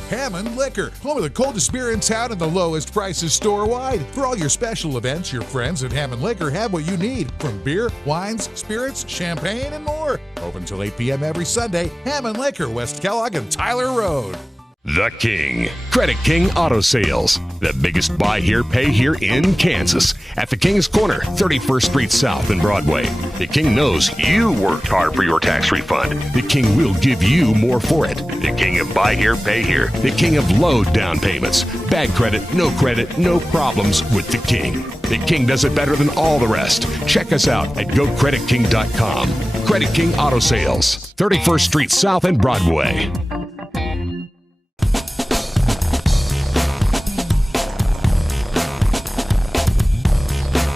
Hammond Liquor, home of the coldest beer in town and the lowest prices store-wide. For all your special events, your friends at Hammond Liquor have what you need, from beer, wines, spirits, champagne, and more. Open till 8 p.m. every Sunday. Hammond Liquor, West Kellogg and Tyler Road. The King. Credit King Auto Sales. The biggest buy here, pay here in Kansas. At the King's Corner, 31st Street South and Broadway. The King knows you worked hard for your tax refund. The King will give you more for it. The King of buy here, pay here. The King of low down payments. Bad credit, no problems with the King. The King does it better than all the rest. Check us out at GoCreditKing.com. Credit King Auto Sales, 31st Street South and Broadway.